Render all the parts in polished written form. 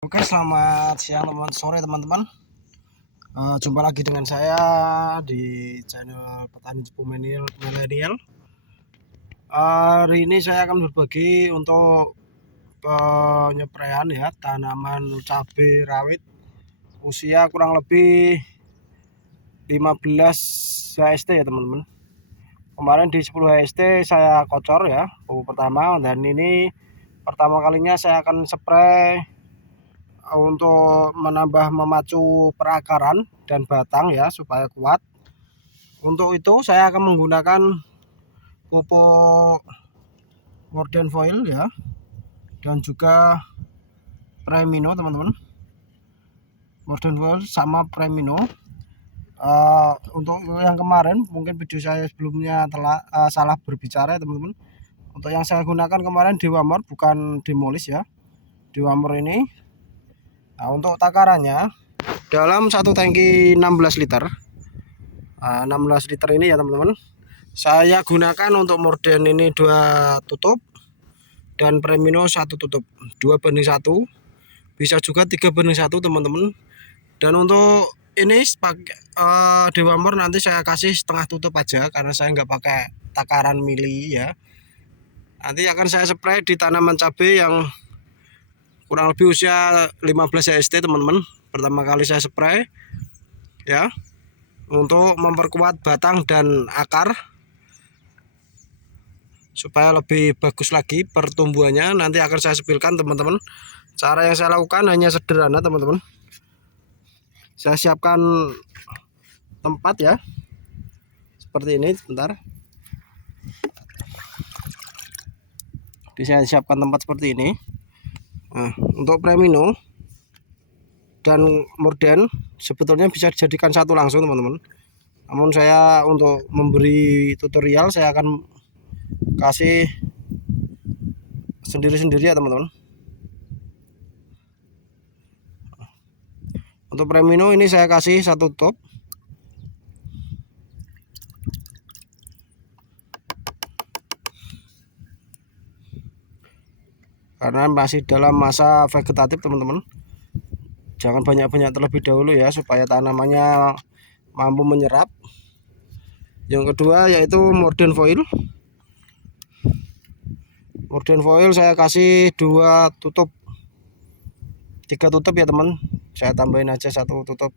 Oke, selamat siang sore teman-teman. Jumpa lagi dengan saya di channel Petani Cepu Milenial. Hari ini saya akan berbagi untuk penyepraian ya tanaman cabai rawit usia kurang lebih 15 HST ya teman-teman. Kemarin di 10 HST saya kocor ya pupuk pertama, dan ini pertama kalinya saya akan spray untuk memacu perakaran dan batang ya supaya kuat. Untuk itu saya akan menggunakan pupuk Mordan Foil ya, dan juga Premino teman-teman. Mordan Foil sama Premino. Untuk yang kemarin mungkin video saya sebelumnya telah salah berbicara ya teman-teman. Untuk yang saya gunakan kemarin Dewamor, bukan Demolis ya, Dewamor ini. Nah, untuk takarannya dalam satu tangki 16 liter. 16 liter ini ya teman-teman, saya gunakan untuk Mordan ini 2 tutup dan Premino 1 tutup, 2:1, bisa juga 3:1 teman-teman. Dan untuk ini pakai Dewamor nanti saya kasih setengah tutup aja karena saya nggak pakai takaran mili ya. Nanti akan saya spray di tanaman cabai yang kurang lebih usia 15 HST teman-teman. Pertama kali saya spray ya, untuk memperkuat batang dan akar supaya lebih bagus lagi pertumbuhannya. Nanti akan saya sepilkan teman-teman. Cara yang saya lakukan hanya sederhana teman-teman. Saya siapkan tempat ya seperti ini, sebentar. Saya siapkan tempat seperti ini. Nah, untuk Premino dan Mordan sebetulnya bisa dijadikan satu langsung teman-teman. Namun saya untuk memberi tutorial saya akan kasih sendiri-sendiri ya teman-teman. Untuk Premino ini saya kasih 1 tutup. Karena masih dalam masa vegetatif teman-teman. Jangan banyak-banyak terlebih dahulu ya supaya tanamannya mampu menyerap. Yang kedua yaitu Mordan Foil. Mordan Foil saya kasih 2 tutup, 3 tutup ya teman. Saya tambahin aja 1 tutup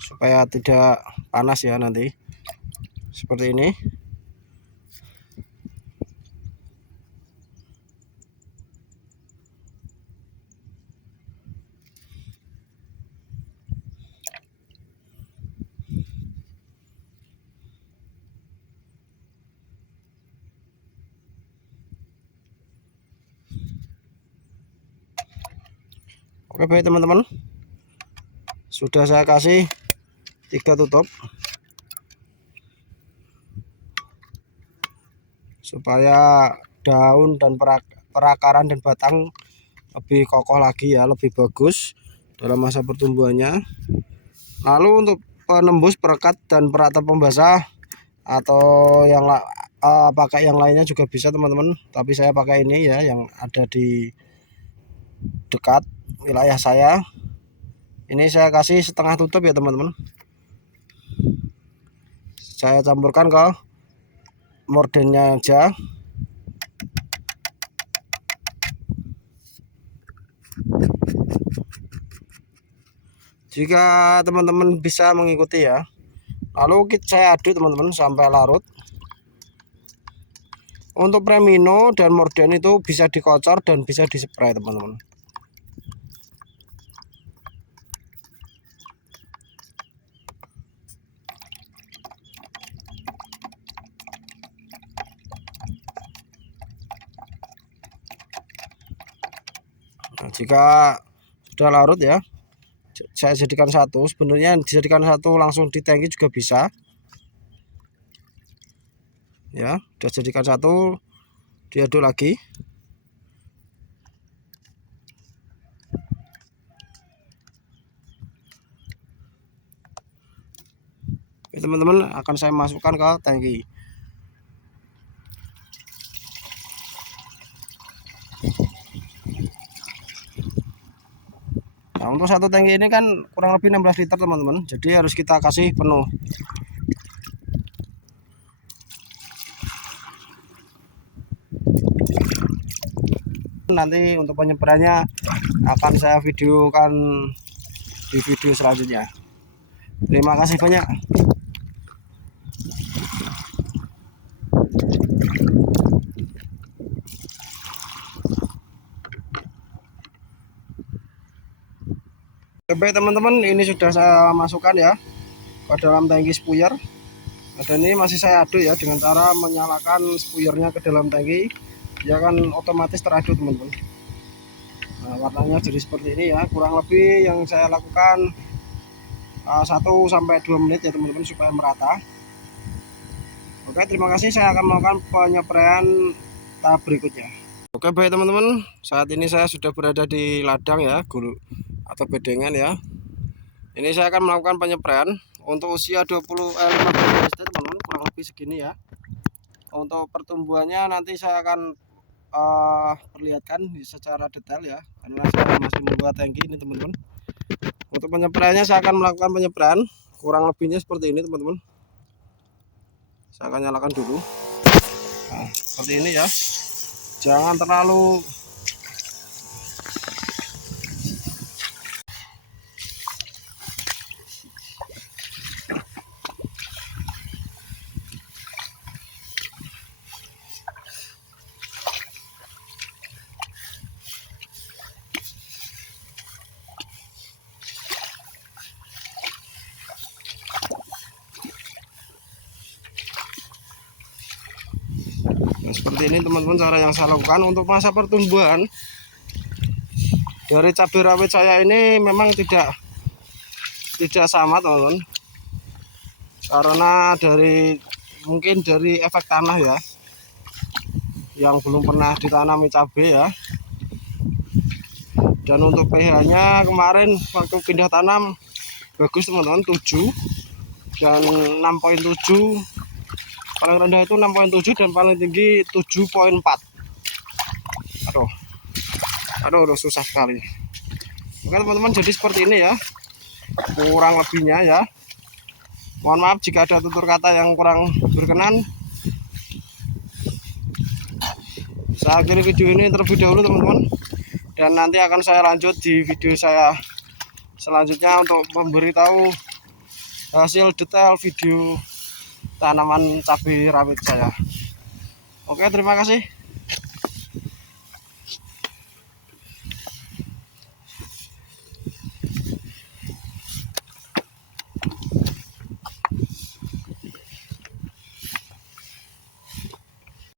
supaya tidak panas ya nanti. Seperti ini. Oke baik teman-teman, sudah saya kasih 3 tutup supaya daun dan perakaran dan batang lebih kokoh lagi ya, lebih bagus dalam masa pertumbuhannya. Lalu untuk penembus, perekat dan peratap pembasah atau yang pakai yang lainnya juga bisa teman-teman, tapi saya pakai ini ya yang ada di dekat wilayah saya. Ini saya kasih setengah tutup ya teman-teman. Saya campurkan ke Mordannya aja. Jika teman-teman bisa mengikuti ya. Lalu saya aduk teman-teman sampai larut. Untuk Premino dan Mordan itu bisa dikocor dan bisa dispray teman-teman. Nah, jika sudah larut ya, saya jadikan satu. Sebenarnya dijadikan satu langsung di tangki juga bisa. Ya, sudah jadikan satu, diaduk lagi. Teman-teman, akan saya masukkan ke tangki. Nah, untuk satu tangki ini kan kurang lebih 16 liter teman-teman, jadi harus kita kasih penuh. Nanti untuk penyeberannya akan saya videokan di video selanjutnya. Terima kasih banyak. Baik teman-teman, ini sudah saya masukkan ya ke dalam tangki spuyer. Dan ini masih saya aduk ya dengan cara menyalakan spuyernya ke dalam tangki. Dia kan otomatis teraduk teman-teman. Nah, warnanya jadi seperti ini ya, kurang lebih yang saya lakukan 1-2 menit ya teman-teman, supaya merata. Oke, terima kasih. Saya akan melakukan penyepraian tahap berikutnya. Oke baik teman-teman, saat ini saya sudah berada di ladang ya, atau bedengan ya. Ini saya akan melakukan penyepraian untuk usia 15 HST teman-teman, kurang lebih segini ya. Untuk pertumbuhannya nanti saya akan perlihatkan secara detail ya, karena saya masih membuat tangki ini teman-teman. Untuk penyepraiannya saya akan melakukan penyepraian kurang lebihnya seperti ini teman-teman. Saya akan nyalakan dulu. Nah, seperti ini ya, jangan terlalu seperti ini teman-teman cara yang saya lakukan. Untuk masa pertumbuhan dari cabai rawit saya ini memang tidak sama teman-teman, karena mungkin dari efek tanah ya, yang belum pernah ditanami cabai ya. Dan untuk pH nya kemarin waktu pindah tanam bagus teman-teman, 7 dan 6,7. Paling rendah itu 6,7 dan paling tinggi 7,4. Aduh susah sekali. Oke teman-teman, jadi seperti ini ya kurang lebihnya ya. Mohon maaf jika ada tutur kata yang kurang berkenan. Saya akhiri video ini terlebih dahulu teman-teman, dan nanti akan saya lanjut di video saya selanjutnya untuk memberitahu hasil detail video tanaman cabai rawit saya. Oke, terima kasih.